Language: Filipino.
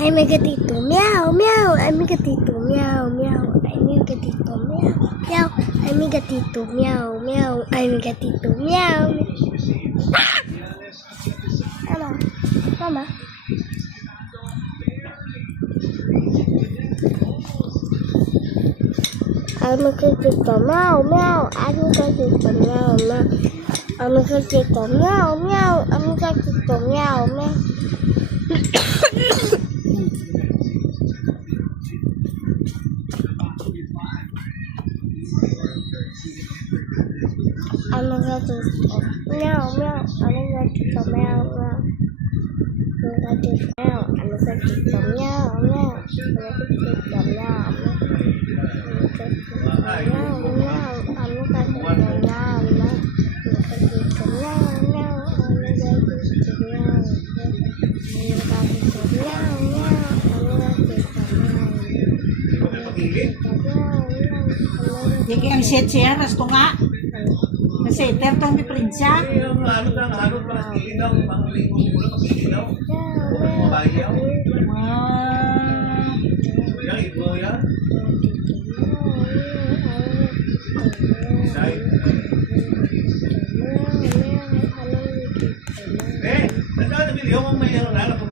Ay, may gatito. Meow, meow. Ay, may gatito. Meow, meow. Ay, may gatito. Meow, meow. Ay, may gatito. Meow, meow. Ay, may gatito. Meow. Ah! Mama. Mama. Ay, may gatito. Meow, meow. Ay, may gatito. Meow, meow. Ay, may gatito. Meow, meow. Ay, may gatito. Meow, meow. I'm a gatito. Meow, meow. I'm a gatito. Meow, meow. I'm a gatito. Meow. I'm a gatito. Meow, meow. I'm a gatito. Meow, meow. Meow, meow. I'm a gatito. Meow, meow. Jadi ang share resto nga. Kasi tertong di prinsya.